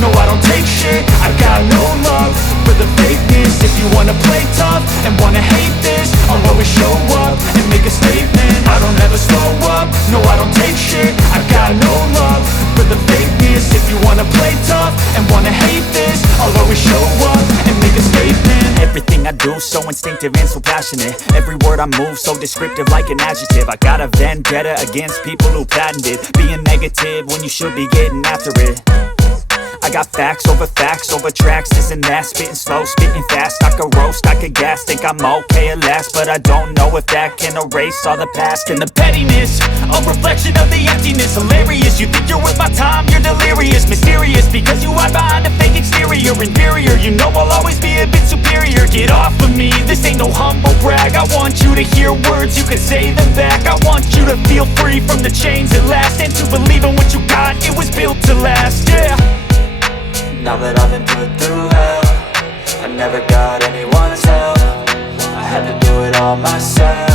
No, I don't take shit, I got no love for the fakeness. If you wanna play tough, and wanna hate this, I'll always show up and make a statement. I don't ever slow up, no I don't take shit. I got no love for the fakeness. If you wanna play tough and wanna hate this, I'll always show up and make a statement. Everything I do so instinctive and so passionate. Every word I move so descriptive like an adjective. I got a vendetta against people who patented being negative when you should be getting after it. I got facts over tracks, this and that. Spitting slow, spitting fast. I could roast, I could gas. Think I'm okay at last, but I don't know if that can erase all the past. And the pettiness, a reflection of the emptiness. Hilarious, you think you're worth my time, you're delirious. Mysterious, because you hide behind a fake exterior. Inferior, you know I'll always be a bit superior. Get off of me, this ain't no humble brag. I want you to hear words, you can say them back. I want you to feel free from the chains at last, and to believe in what you got, it was built to last, yeah. Now that I've been put through hell, I never got anyone's help. I had to do it all myself.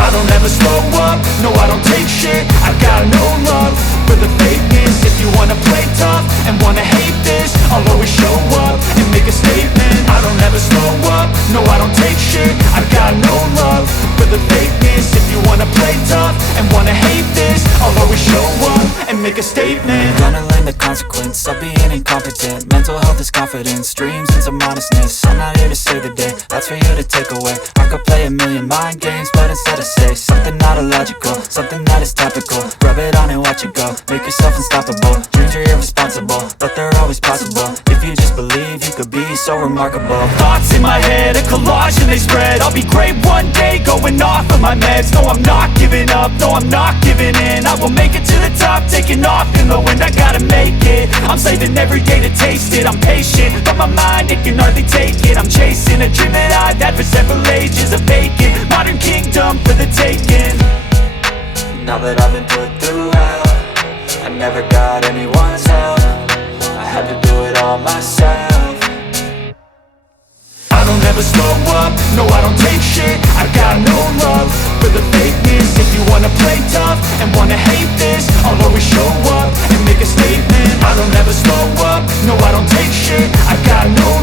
I don't ever slow up, no I don't take shit. I got no love for the fakeness. If you wanna play tough and wanna hate this, I'll always show up and make a statement. I don't ever slow up, no I don't take shit. I got no love for the fakeness. If you wanna play tough and wanna hate this, I'll always show up and make a statement. Gonna learn the consequence of being incompetent. Mental health is confidence, dreams and some modestness. I'm not here to save the day, that's for you to take away. I could play a million mind games, but instead I say something not illogical, something that is topical. Rub it on and watch it go, make yourself unstoppable. Dreams are irresponsible, but they're always possible. If you just believe, you could be so remarkable. Thoughts in my head, a collage and they spread. I'll be great one day, going off of my meds. No, I'm not giving up, no, I'm not giving in. I will make it to the top, taking off in the wind. I gotta make it, I'm saving every day to taste it. I'm patient, but my mind, it can hardly take it. I'm chasing a dream that I've had for several ages. A vacant, modern kingdom for the taking. Now that I've been put through hell, I never got anyone's help. I had to do it all myself. I don't ever slow up, no I don't take shit. I got no love for the fakeness. If you wanna play tough and wanna hate this, I'll always show up and make a statement. I don't ever slow up, no I don't take shit. I got no